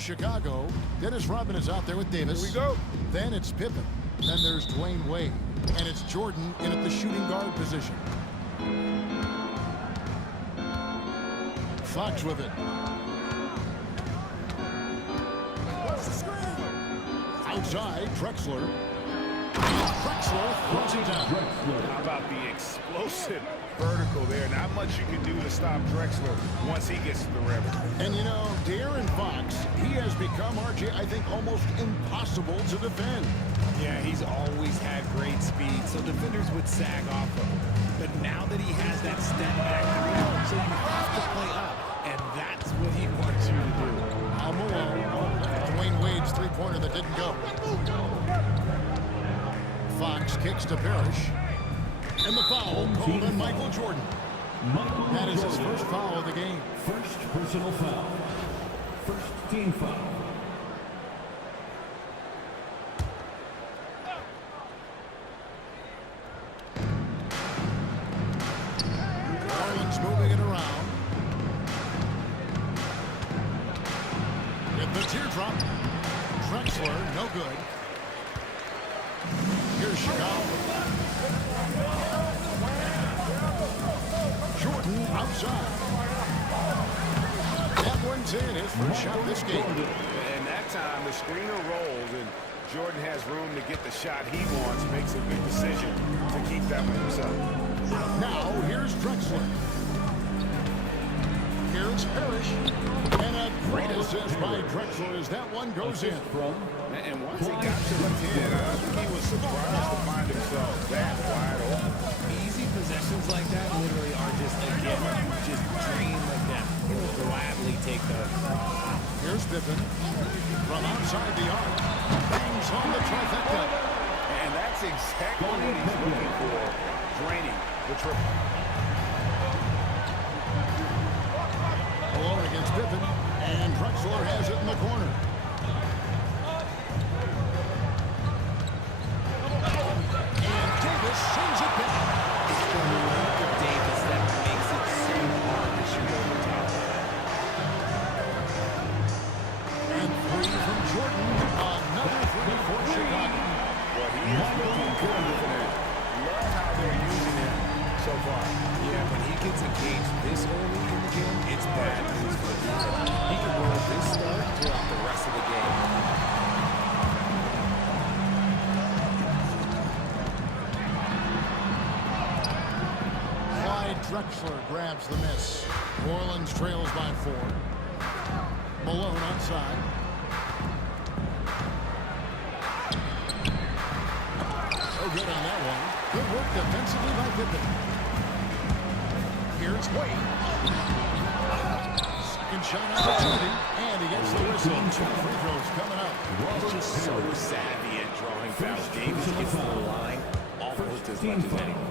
Chicago, Dennis Rodman is out there with Davis. Here we go. Then it's Pippen. Then there's Dwayne Wade. And it's Jordan in at the shooting guard position. Fox with it. Outside, Drexler. Drexler throws it down. How about the explosive vertical there? Not much you can do to stop Drexler once he gets to the rim. And you know, De'Aaron Fox, he has become, RJ, I think, almost impossible to defend. Yeah, he's always had great speed, so defenders would sag off of him. But now that he has that step back three, so you have to play up, and that's what he wants you to do. Al Malone, Dwayne Wade's three-pointer that didn't go. Fox kicks to Parrish. And the foul called on Michael Jordan. That is his first foul of the game. First personal foul. First team foul. Orleans moving it around. Get the teardrop. Drexler, no good. Here's Chicago. Jordan outside. That one's in. His first shot this game. And that time, the screener rolls, and Jordan has room to get the shot he wants, makes a good decision to keep that one himself. Now, here's Drexler. Here's Parrish. And a great assist by Drexler as that one goes in. And once he got to the 10, I think he was surprised to find himself that wide open. Easy possessions like that literally are just a gift. You just dream of them. He'll gladly take those. Here's Pippen. From outside the arc. Bangs on the trifecta. And that's exactly what he's looking for. Draining the triple. Malone against Pippen. And Drexler has it in the corner. And Davis sends it back. It's the look of Davis that makes it so hard to shoot over top. And three from Jordan. Another three for Chicago. Well, he is looking good with it. Love how they're using him so far. Yeah, when he gets engaged this early in the game, it's bad news for the defense. He can roll this start throughout the rest of the game. Drexler grabs the miss. New Orleans trails by 4. Malone outside. So good on that one. Good work defensively by Pippen. Here's Wade. Second shot opportunity. And he gets the whistle. 2 free throws coming up. He's just so savvy at drawing fouls. Davis gets to the line almost as much as anyone.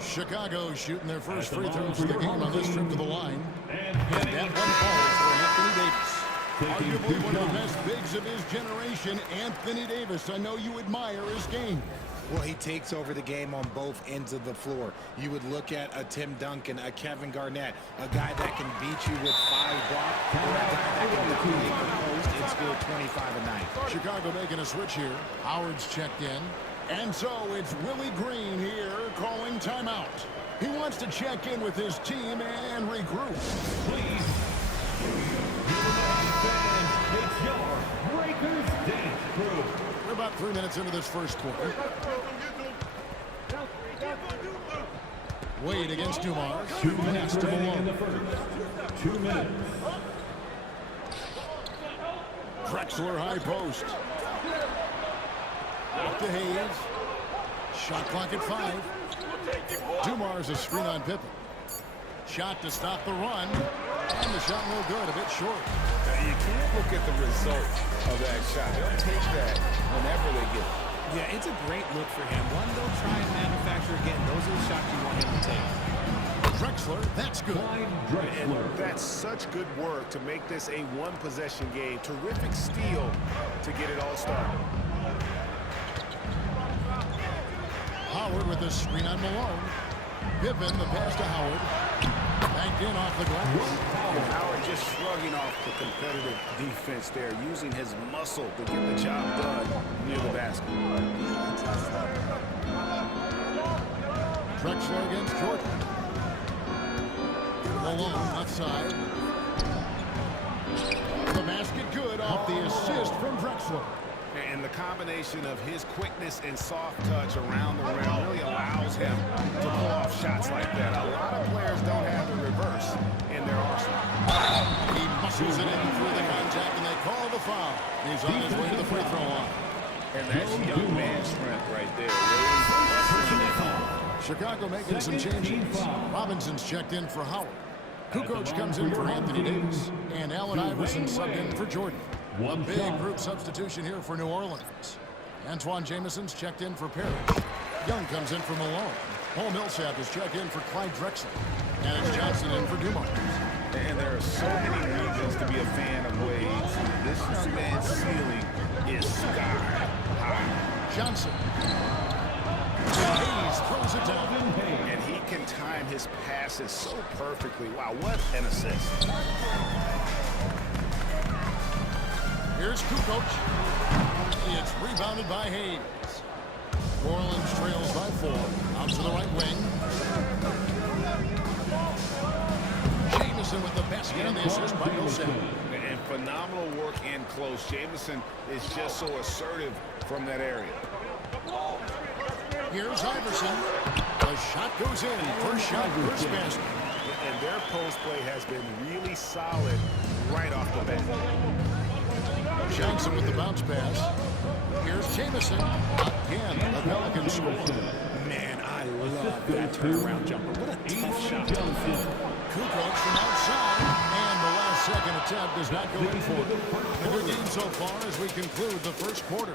Chicago shooting their first free throws of the game on this trip to the line. And that one falls for Anthony Davis. Arguably one of the best bigs of his generation, Anthony Davis. I know you admire his game. Well, he takes over the game on both ends of the floor. You would look at a Tim Duncan, a Kevin Garnett, a guy that can beat you with 5 blocks, or a guy that can dominate the post and score 25 a night. Chicago making a switch here. Howard's checked in. And so it's Willie Green here calling timeout. He wants to check in with his team and regroup. Please, it's your Breakers Dance Crew. We're about 3 minutes into this first quarter. Wade against Dumars. 2 minutes to remaining in Malone. the first. 2 minutes. Drexler high post. Out to Hayes. Shot clock at 5. Dumars a screen on Pippen. Shot to stop the run. And the shot no good, a bit short. You can't look at the result of that shot. They'll take that whenever they get it. Yeah, it's a great look for him. One, they'll try and manufacture again. Those are the shots you want him to take. Drexler, that's good. And that's such good work to make this a one-possession game. Terrific steal to get it all started. Howard with the screen on Malone. Pippen, the pass to Howard. banked in off the glass. And Howard just shrugging off the competitive defense there, using his muscle to get the job done near the basket. Drexler against Jordan. Malone left side. The basket good off the assist from Drexler. And the combination of his quickness and soft touch around the rim really allows him to pull off shots like that. A lot of players don't have the reverse in their arsenal. He muscles it in through the contact, and they call the foul. He's on his way to the free throw line. And that's young man strength right there. Really Chicago making some changes. Robinson's checked in for Howard. Kukoc comes in for Anthony Davis. And Allen Iverson subbed in for Jordan. A big group substitution here for New Orleans. Antoine Jameson's checked in for Parrish. Young comes in for Malone. Paul Millsap is checked in for Clyde Drexler. And it's Johnson in for Dumars. And there are so many reasons to be a fan of Wade. This young man's ceiling is sky high. Johnson. Hayes throws it down. And he can time his passes so perfectly. Wow, what an assist. Here's Kukoc. It's rebounded by Hayes. New Orleans trails by 4. Out to the right wing. Jameson with the basket on the assist by Millsap. And phenomenal work in close. Jameson is just so assertive from that area. Here's Iverson. The shot goes in. First shot, first basket. And their post play has been really solid right off the bat. Johnson with the bounce pass. Here's Jameson. Again, the Pelicans score. Man, I love that turnaround jumper. What a tough shot to defend. Kukoc from outside. And the last second attempt does not go in for it. A good game so far as we conclude the first quarter.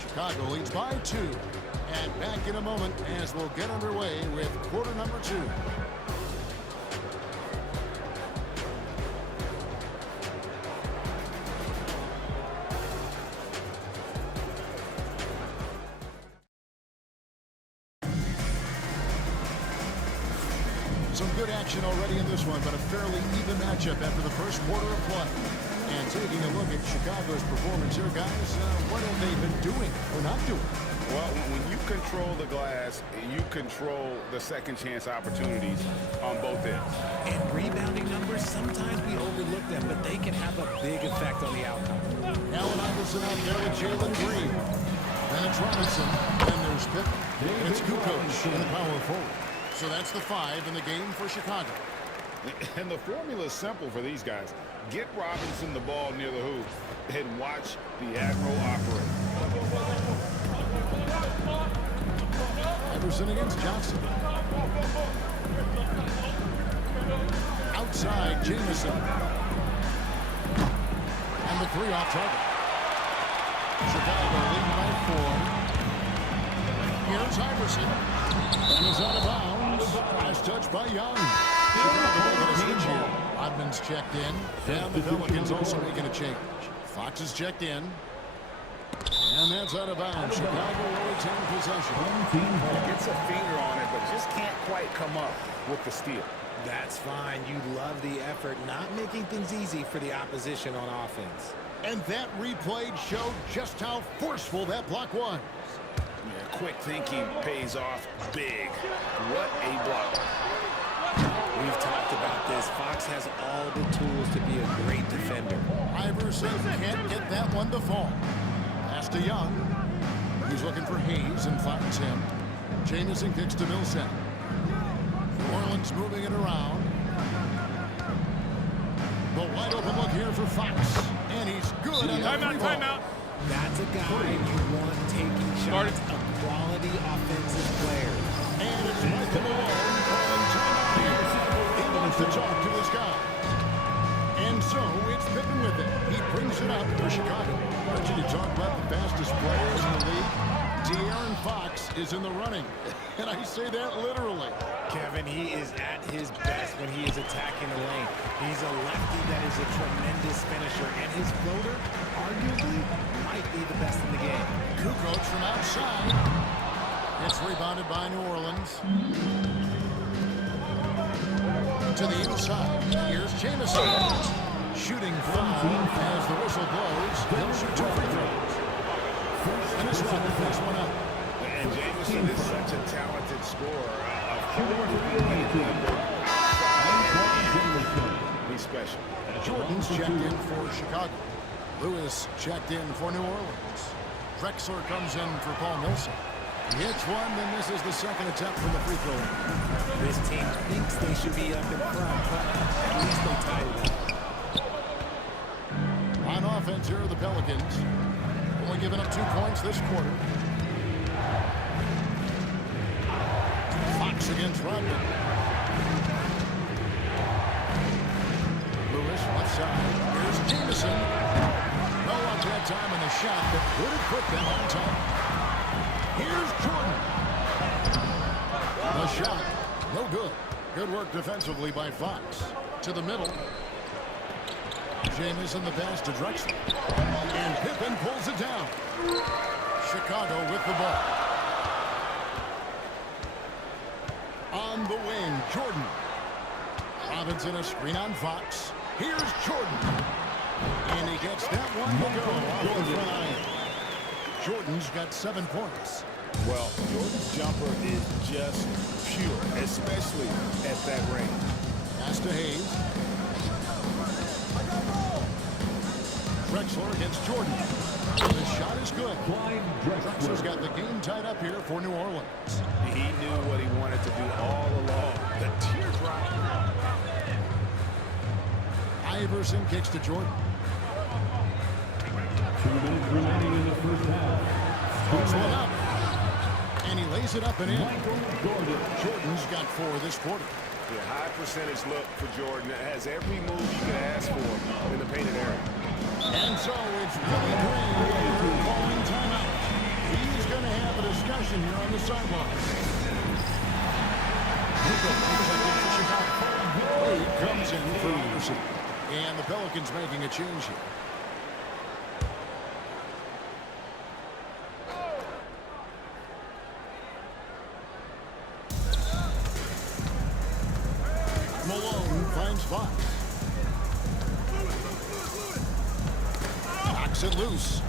Chicago leads by 2. And back in a moment as we'll get underway with quarter number 2. Some good action already in this one, but a fairly even matchup after the first quarter of play. And taking a look at Chicago's performance here, guys, what have they been doing or not doing? Well, when you control the glass, you control the second chance opportunities on both ends. And rebounding numbers, sometimes we overlook them, but they can have a big effect on the outcome. Allen Iverson out there with Jalen Green. Then it's Robinson. Then there's Pippen. It's Kukoc in the power forward. So that's the 5 in the game for Chicago. And the formula is simple for these guys. Get Robinson the ball near the hoop and watch the Admiral operate. Iverson against Johnson. Outside, Jameson. And the 3 off target. Chicago leading by 4. Here's Iverson. And he's out of bounds. Last touch by Young. Chicago making a switch here. Rodman's checked in. And the Pelicans also making a change. Fox is checked in. And that's out of bounds. Chicago will retain possession. Gets a finger on it, but just can't quite come up with the steal. That's fine. You love the effort, not making things easy for the opposition on offense. And that replay showed just how forceful that block was. Yeah, quick thinking pays off big. What a block. We've talked about this. Fox has all the tools to be a great defender. Iverson can't get that one to fall. Pass to Young. He's looking for Hayes and finds him. Jameson kicks to Millsap. New Orleans moving it around. The wide open look here for Fox. And he's good. Timeout. That's a guy you want taking shots. A quality offensive player. And it's Michael Malone calling timeout here. He wants to talk to his guy. And so it's Pippen with it. He brings it up for Chicago. But you talk about the fastest players in the league. De'Aaron Fox is in the running. And I say that literally. Kevin, he is at his best when he is attacking the lane. He's a lefty that is a tremendous finisher. And his floater, arguably, might be the best in the game. Kukoc from outside. It's rebounded by New Orleans. To the inside. Here's Jamison. Shooting foul as the whistle blows. He'll shoot 2 free throws. And this one, the first one up. And Jamison is such a talented scorer. He's special. Jordan's checked in for Chicago. Lewis checked in for New Orleans. Drexler comes in for Paul Millsap. He hits one, then misses the second attempt from the free throw line. This team thinks they should be up in front, but at least they tied it up. On offense here are the Pelicans. Only giving up 2 points this quarter. Fox against Rodman. Lewis left side. Here's Jamison. No one that time in the shot, but would have put them on top. Here's Jordan. The shot, no good. Good work defensively by Fox. To the middle. Jamison the pass to Drexler. And Pippen pulls it down. Chicago with the ball. On the wing, Jordan. Robinson a screen on Fox. Here's Jordan. And he gets that one to go off the front iron. Jordan's got 7 points. Well, Jordan's jumper is just pure, especially at that range. Pass to Hayes. Drexler against Jordan. The shot is good. Drexler's got the game tied up here for New Orleans. He knew what he wanted to do all along. The teardrop. Iverson kicks to Jordan. 2 minutes remaining in the first half. Puts one up. And he lays it up and in. Jordan's got 4 this quarter. The high percentage look for Jordan that has every move you can ask for in the painted area. And so it's Willie Green calling timeout. He's going to have a discussion here on the sideline. He comes in for Anderson. And the Pelicans making a change here. Malone finds Fox. Knocks it loose.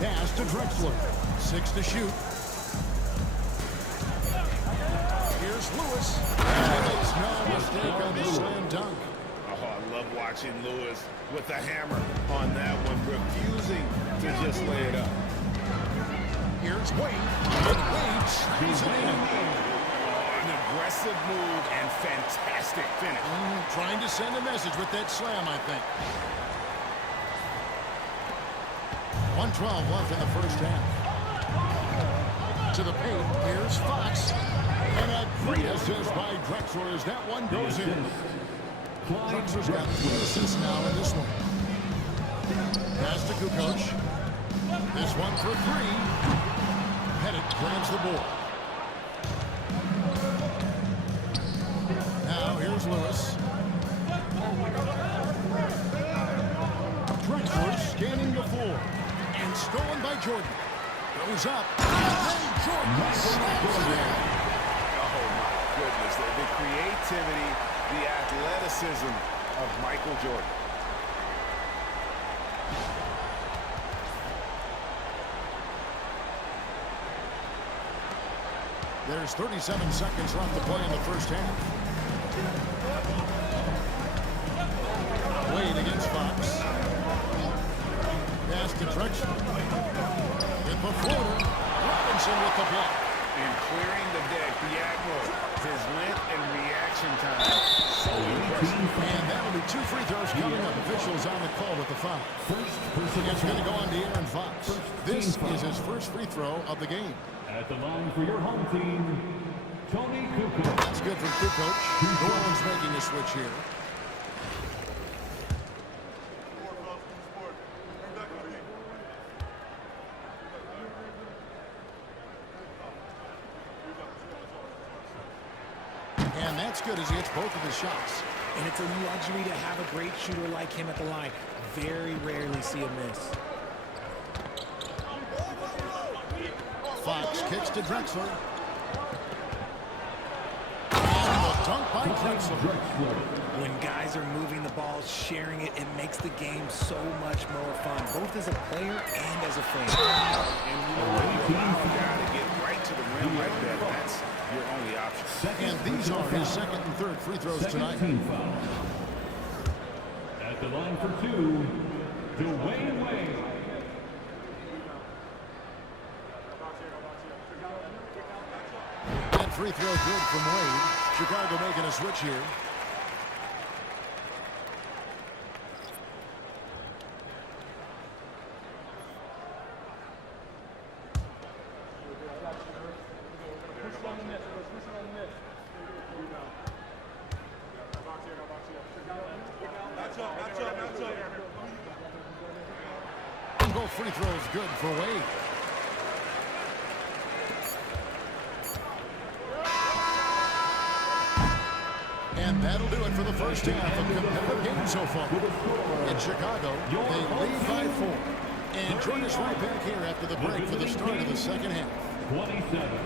Pass to Drexler. 6 to shoot. Here's Lewis. And he makes no mistake on the slam dunk. Oh, I love watching Lewis with the hammer on that one, refusing to just lay it up. Here's Wade. And Wade screws it in. An aggressive move and fantastic finish. Trying to send a message with that slam, I think. 1:12 left in the first half. To the paint, here's Fox. And a great assist by Drexler as that one goes in. Drexler's got 3 assists now in this one. Pass to Kukoc. This one for 3. Pettit grabs the board. Now here's Lewis. Drexler scanning the floor. And stolen by Jordan. Goes up. And Jordan slams it in. Oh, my goodness. The creativity, the athleticism of Michael Jordan. There's 37 seconds left to play in the first half. Wade against Fox. Pass to Drexler. With the floater. Robinson with the block. In clearing the deck, the Admiral, his length and reaction time, so impressive. And that'll be 2 free throws coming up. Officials on the call with the foul. It's going to go on to Aaron Fox. This is his first free throw of the game. At the line for your home team, Tony Kukoc. That's good from Kukoc. New Orleans making a switch here. And that's good as he hits both of his shots. And it's a luxury to have a great shooter like him at the line. Very rarely see a miss. Fox kicks to Drexler. And the Dunk by Drexler. When guys are moving the ball, sharing it, it makes the game so much more fun, both as a player and as a fan. And you know when you allow a guy to get right to the rim like that, that's your only option. And these are his second and third free throws tonight. Team foul. At the line for two, Dwayne Wade. That free throw good from Wade. Chicago making a switch here. And both free throws good for Wade. And that'll do it for the first half of competitive game so far. In Chicago, they lead by 4. And join us right back here after the break for the start of the second half. 27.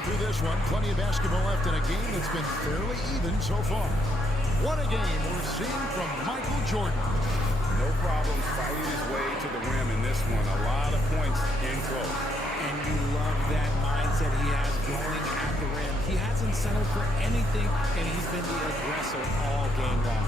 Through this one, plenty of basketball left in a game that's been fairly even so far. What a game we're seeing from Michael Jordan. No problems fighting his way to the rim in this one. A lot of points in close. And you love that mindset he has going at the rim. He hasn't settled for anything, and he's been the aggressor all game long.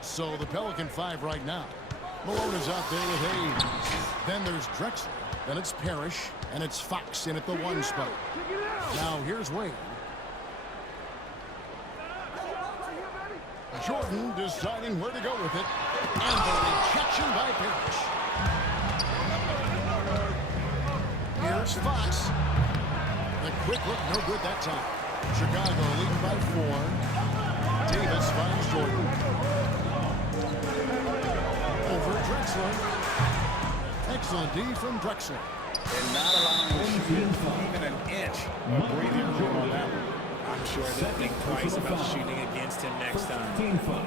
So the Pelican 5 right now. Malone is out there with Hayes. Then there's Drexler. Then it's Parrish. And it's Fox in at the 1 spot. Now here's Wade. Jordan deciding where to go with it. And the rejection by Parrish. Here's Fox. The quick look, no good that time. Chicago leading by 4. Davis finds Jordan. Over Drexler. Excellent D from Drexler. And not allowing him to shoot even an inch of breathing room on that one. I'm sure they'll think twice about shooting against him next time. Team foul.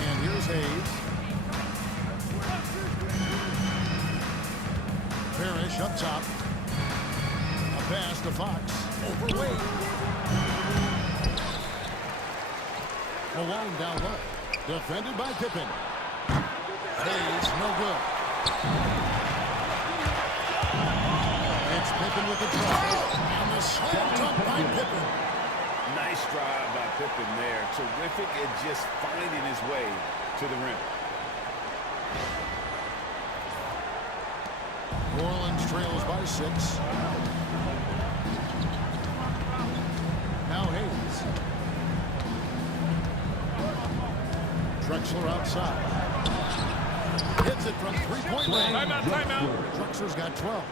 And here's Hayes. Parrish up top. A pass to Fox. Over Wade. Malone down low. Defended by Pippen. Hayes, no good. It's Pippen with the drive. And the slam dunk by Pippen. Nice drive by Pippen there. Terrific at just finding his way to the rim. New Orleans trails by 6. Now Hayes. Drexler outside. Hits it from three-point range. Timeout. Drexler's got 12.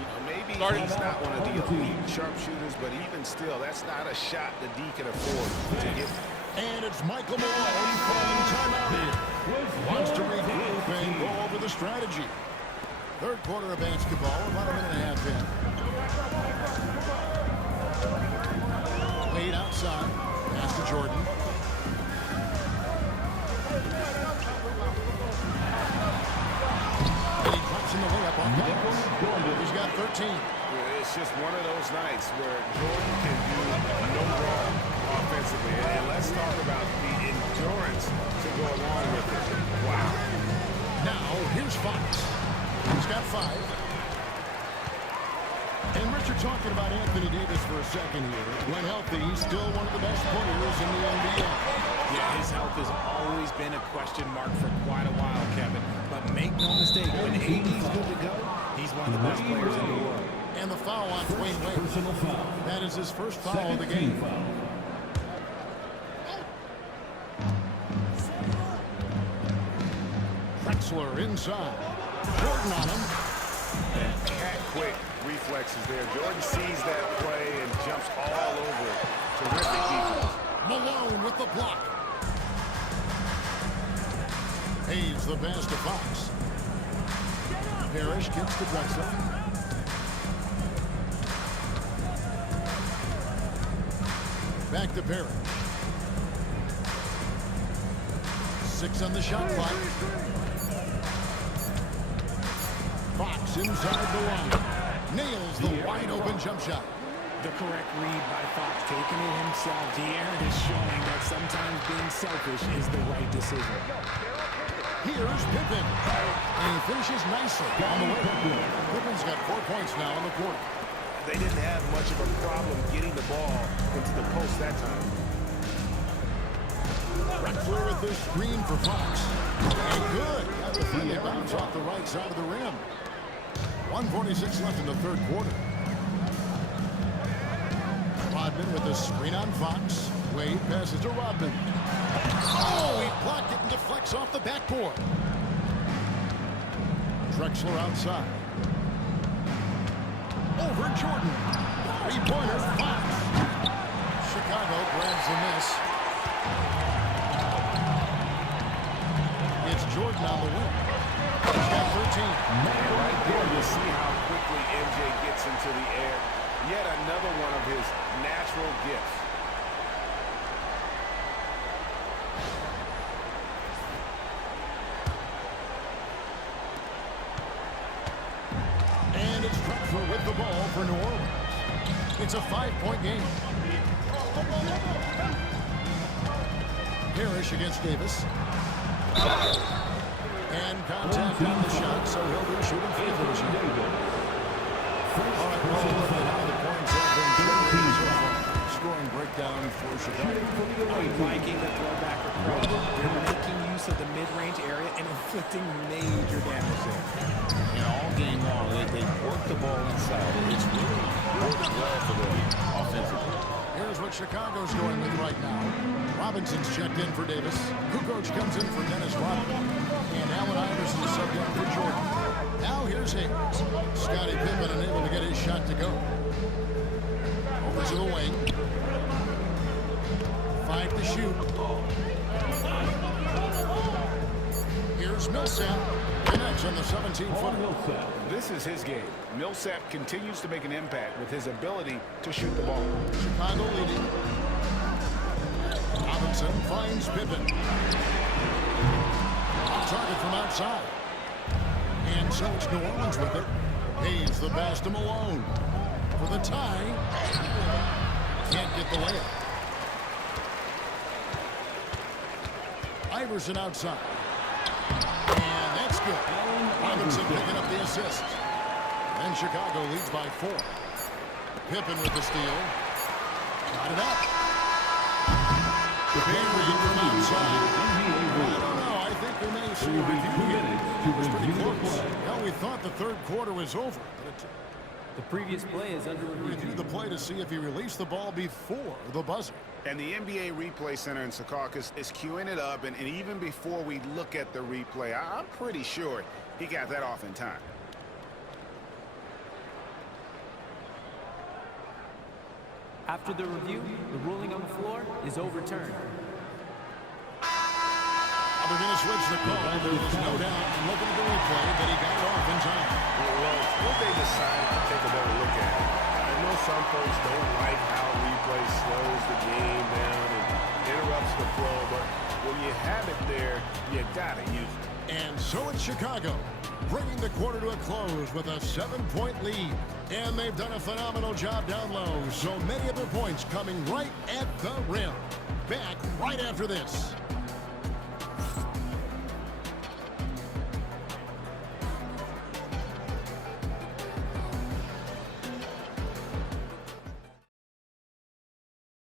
You know, maybe he's not one of the elite sharpshooters, but even still, that's not a shot the D can afford to get. And it's Michael Malone calling timeout here. Wants to regroup and go over the strategy. Third quarter of basketball, about a minute and a half in. Wade outside. Pass to Jordan. And he drops in the layup on Davis. He's got 13. It's it's just one of those nights where Jordan can do no wrong offensively. And let's talk about the endurance to go along with it. Wow. Now, here's Fox. He's got 5. And Richard, talking about Anthony Davis for a second here. When healthy, he's still one of the best players in the NBA. Yeah, his health has always been a question mark for quite a while, Kevin. But make no mistake, when AD's good to go, he's one of the best players in the world. And the foul on Dwayne Wade. Personal foul. That is his first foul of the game. Foul. Drexler inside. Jordan on him. And cat-quick reflexes there. Jordan sees that play and jumps all over it. Terrific defense. Malone with the block. Hayes the pass to Fox. Parrish gets to Drexler. Back to Parrish. 6 on the shot clock. Fox inside the line. Nails the wide open jump shot. The correct read by Fox, taking it himself. De'Aaron is showing that sometimes being selfish is the right decision. Here's Pippen. And he finishes nicely on the way. Pippen's got 4 points now in the quarter. They didn't have much of a problem getting the ball into the post that time. Drexler with this screen for Fox. And good. Got the friendly bounce off the right side of the rim. 1:46 left in the third quarter. Rodman with the screen on Fox. Wade passes to Rodman. Oh, he blocked it and deflects off the backboard. Drexler outside. Over Jordan. 3-pointer, Fox. Chicago grabs the miss. It's Jordan on the wing. He's got 13. Right there, you see how quickly MJ gets into the air. Yet another one of his natural gifts. And it's Drexler with the ball for New Orleans. It's a 5-point game. Parrish against Davis. And contact on the shot, so he'll be shooting free throws. All right, well, look at how the points have been generated so far. Scoring breakdown for Chicago. I'm liking the throwback approach. They're making use of the mid-range area and inflicting major damage there. And all game long, they work the ball inside. It's really worked well for them offensively. Here's what Chicago's going with right now. Robinson's checked in for Davis. Kukoc comes in for Dennis Rodman. And Allen Iverson subbed in for Jordan. Now here's Hayes. Scottie Pippen unable to get his shot to go. Over to the wing. 5 to shoot. Here's Millsap. Connects on the 17-footer. This is his game. Millsap continues to make an impact with his ability to shoot the ball. Chicago leading. Robinson finds Pippen. Off target from outside. And so it's New Orleans with it. Hayes the pass to Malone. For the tie. Can't get the layup. Iverson outside. And that's good. Robinson picking up the assist. And Chicago leads by 4. Pippen with the steal. Got it up. Henry from outside. I don't know. I think we may see a review here. It was pretty close. Well, we thought the third quarter was over. The previous play is under Review review. the play to see if he released the ball before the buzzer. And the NBA Replay Center in Secaucus is queuing it up. And even before we look at the replay, I'm pretty sure he got that off in time. After the review, the ruling on the floor is overturned. They're going to switch the call. There's no doubt, looking at the replay, that he got it off in time. Well, what they decided to take a better look at it. I know some folks don't like how replay slows the game down and interrupts the flow, but when you have it there, you got to use it. And so it's Chicago. bringing the quarter to a close with a 7-point lead. And they've done a phenomenal job down low. So many of their points coming right at the rim. Back right after this.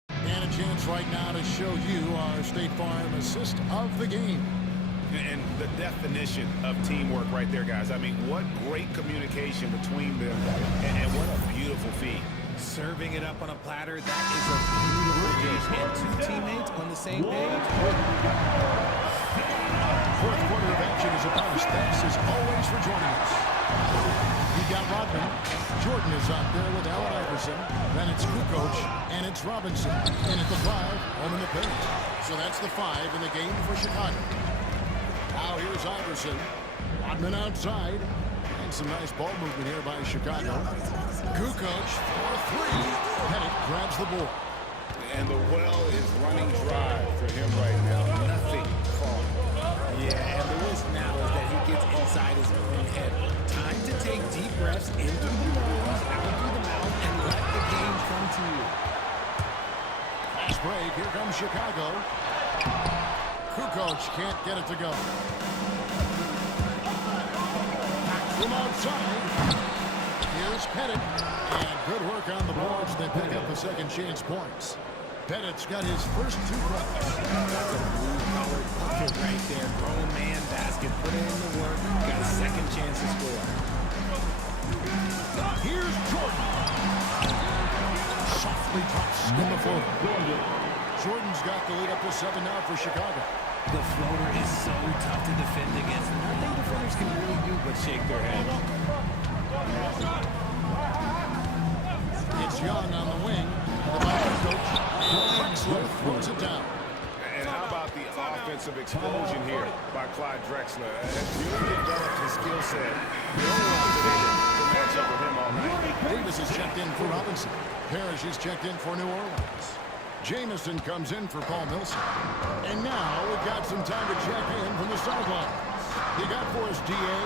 And a chance right now to show you our State Farm assist of the game. And the definition of teamwork right there, guys. I mean, what great communication between them, and what a beautiful feat. Serving it up on a platter, that is a beautiful dish. And two teammates on the same page. Fourth quarter of action is upon us. Thanks as always for joining us. We got Rodman. Jordan is out there with Allen Iverson. Then it's Kukoc, and it's Robinson. And at the 5, home in the paint. So that's the 5 in the game for Chicago. Now here's Iverson. Rodman outside. And some nice ball movement here by Chicago. Kukoc for 3. Pettit grabs the ball. And the well is running dry for him right now. Nothing falling. Yeah, and the risk now is that he gets inside his own head. Time to take deep breaths in through the nose, out through the mouth, and let the game come to you. Fast break. Here comes Chicago. Kukoc can't get it to go. From outside. Here's Pettit. And good work on the boards. They pick up the second chance points. Pettit's got his first 2 points. That's a blue-colored bucket right there. Grown man basket. Put in the work. Got a second chance to score. Here's Jordan. Softly drops in the floor. Jordan's got the lead up to 7 now for Chicago. The floater is so tough to defend against. Nothing defenders can really do but shake their head. It's Young on the wing. The ball coach. Drexler throws it down. And how about the offensive explosion here by Clyde Drexler? Has really developed his skill set. No one's been able to match up with him all night. Davis is checked in for Robinson. Parrish is checked in for New Orleans. Jamison comes in for Paul Millsap. And now we've got some time to check in from the sidelines. You got for us, D.A.?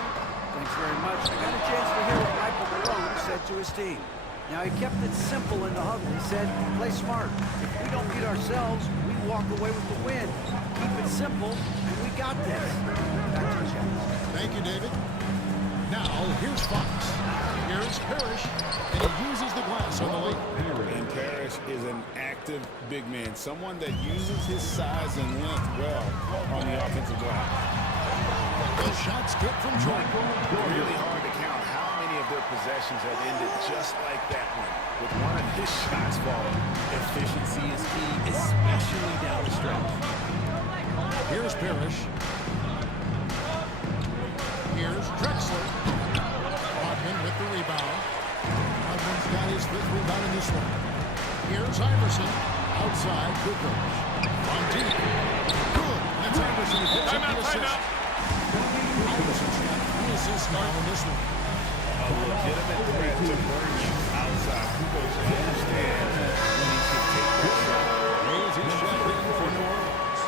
Thanks very much. I got a chance to hear what Michael Malone said to his team. Now, he kept it simple in the huddle. He said, play smart. If we don't beat ourselves, we walk away with the win. Keep it simple, and we got this. Back to the chance. Thank you, David. Now, here's Fox. Here's Parrish, and he uses the glass on the lane. And Parrish is an active big man, someone that uses his size and length well on the offensive line. The shot's good from Jordan. Really hard to count how many of their possessions have ended just like that one, with one of his shots falling. Efficiency is key, especially down the stretch. Here's Parrish. Here's Drexler. Rodman with the rebound. Rodman's got his 5th rebound in this one. Here's Iverson. Outside, Kukoc. On deep. Good. That's Iverson who picks up the assist. Iverson's got 3 assists now in this one. A legitimate threat to burn you outside. Kukoc understands when he should take that shot. Hayes is shut in for New Orleans.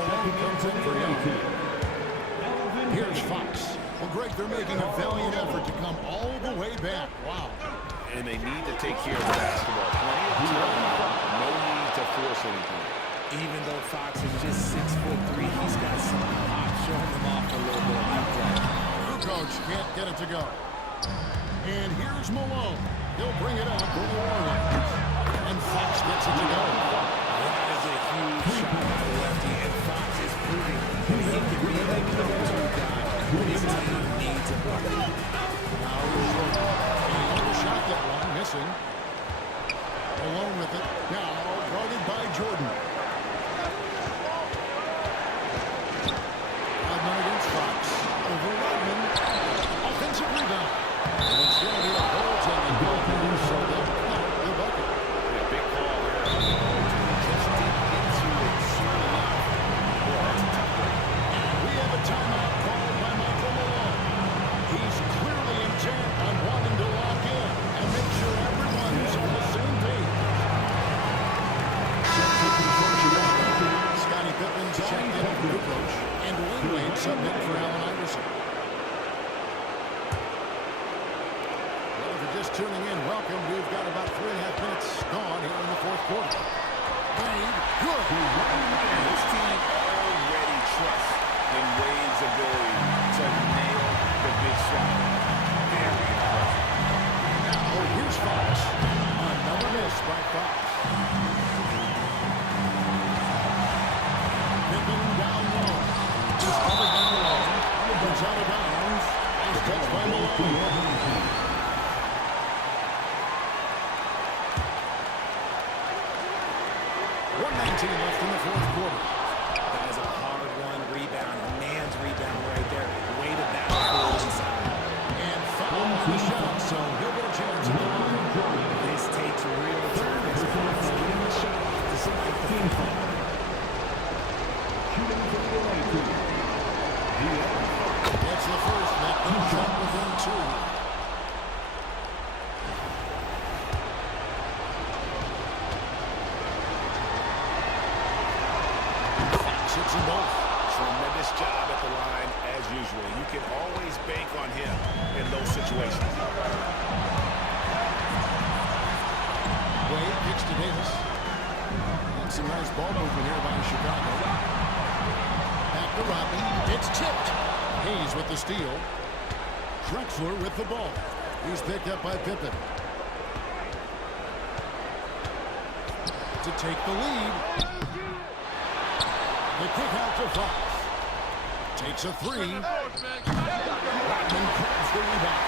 Malone comes in for Young. Here's Fox. Well, Greg, they're making a valiant effort to come all the way back. Wow. And they need to take care of the basketball. Plenty of time. No need to force anything. Even though Fox is just 6'3", he's got some pop, showing him off a little bit on that play. Kukoc can't get it to go. And here's Malone. He'll bring it up for New Orleans. And Fox gets it to go. That is a huge shot by the lefty, and Fox is proving that he can be the go-to guy. His team needs a bucket. Now here's Jordan. And he overshot that one, missing. Malone with it. Now guarded by Jordan. Rodman against Fox. Over Rodman. Offensive rebound. And it's going to be a goaltending goal. So they'll count the bucket. Yeah, big call there. Just didn't get to it soon enough. Boy, that's a tough one. We have a timeout called by Michael Malone. He's clearly intent on wanting to lock in and make sure everyone's on the same page. Scottie Pippen's checked in for Kukoc, and Wayne Wade subbed in for Allen Iverson. tuning in, welcome. We've got about 3.5 minutes gone here in the fourth quarter. Wade, good. This team already trusts in Wade's ability to nail the big shot. Very impressive. Oh, here's Fox. Another miss by Fox. Pippen down low. Just covered by Malone. Gets out of bounds. Nice touch by Malone. 1:19 left in the fourth quarter. That is a hard-won rebound. A man's rebound right there. Way to battle for inside. And foul on the shot, so he'll get a chance. This takes real toughness. Getting the shot off to something to think about. That's the first. That shot within two. Hits them both. Tremendous job at the line as usual. You can always bank on him in those situations. Wade kicks to Davis. And some nice ball movement here by Chicago. Back to Rodney. It's tipped. Hayes with the steal. Drexler with the ball. He's picked up by Pippen. To take the lead. The kick out to Fox. Takes a three. Rodman grabs the rebound.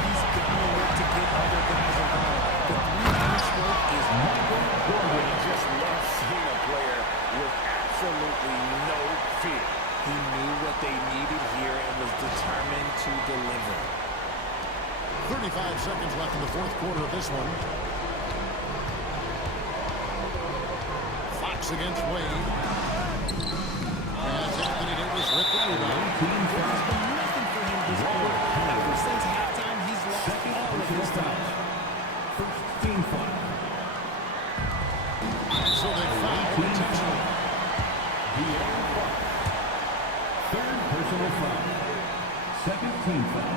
He's got to look to get other guys involved. The three-point stroke is moving forward. I just love seeing a player with absolutely no fear. He knew what they needed here and was determined to deliver. 35 seconds left in the fourth quarter of this one. Fox against Wade. As Anthony Davis with the rebound. There's been nothing for him this quarter. Ever since halftime, he's lost all of his touch. First team foul. So they foul intentionally. Third personal foul. Second team foul.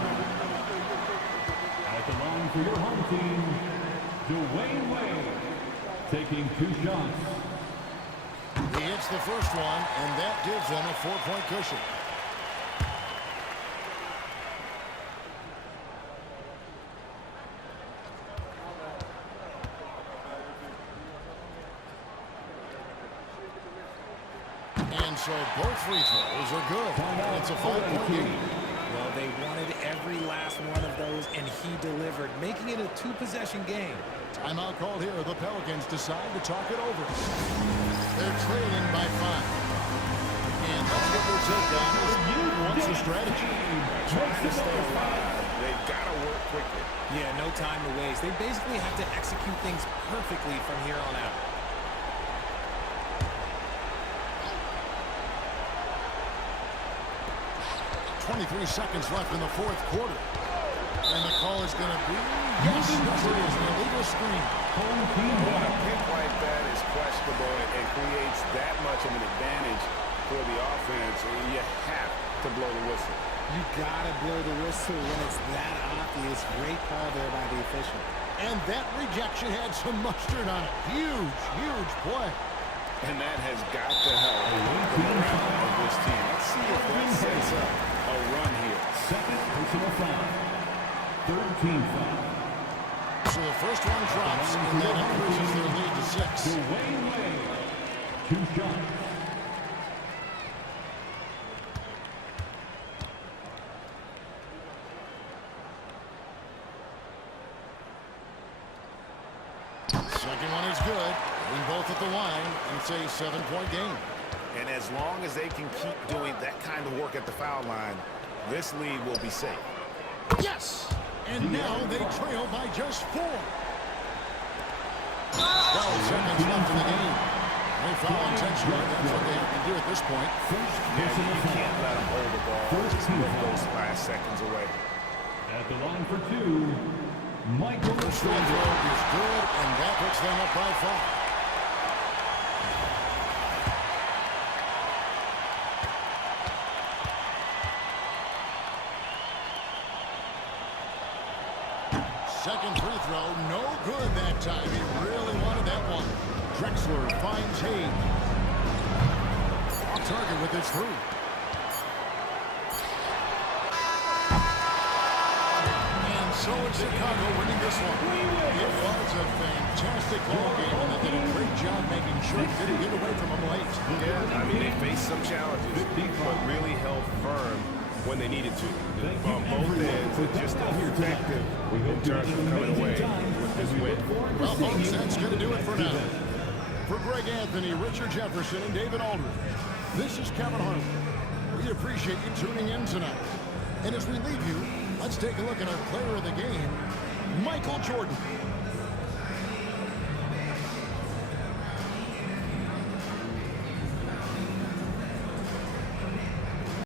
At the line for your home team, Dwayne Wade, taking 2 shots. He hits the first one, and that gives them a 4-point cushion. And so both free throws are good. It's a 5-point game. Well, they wanted every last one of those, and he delivered, making it a 2-possession game. Timeout called here. The Pelicans decide to talk it over. They're trailing by 5. And let's get their take on this. What's the strategy? Trying to stay alive. They've got to work quickly. Yeah, no time to waste. They basically have to execute things perfectly from here on out. .23 seconds left in the fourth quarter. And the call is going to be, yes, it is an illegal screen. When a pick like that is questionable and creates that much of an advantage for the offense, you have to blow the whistle. You gotta blow the whistle when it's that obvious. Great call there by the official. And that rejection had some mustard on it. Huge, huge play. And that has got to help the morale of this team. Let's see if that sets up a run here. Second personal foul. Third team foul. So the first one drops, and that increases their lead to 6. Dwayne Wade, 2 shots. Second one is good. Win both at the line, and it's a 7-point game. And as long as they can keep doing that kind of work at the foul line, this lead will be safe. Yes! And now they trail by just 4. 12 seconds left in the game. They foul intentionally. That's what they have to do at this point. Yeah, you can't let them hold the ball. Just put those last seconds away. At the line for 2, Michael. The free throw is good, and that puts them up by 5. second free throw. No good that time. He really wanted that one. Drexler finds Hayes. Off target with his three. And so it's Chicago winning this one. It was a fantastic ball game, and they did a great job making sure it didn't get away from them late. Yeah, I mean, they faced some challenges, but really held firm when they needed to. On both ends, and just effective in terms of coming away with this win. Well, folks, that's going to do it for now. For Greg Anthony, Richard Jefferson, and David Aldridge, this is Kevin Harlan. We appreciate you tuning in tonight. And as we leave you, let's take a look at our player of the game, Michael Jordan.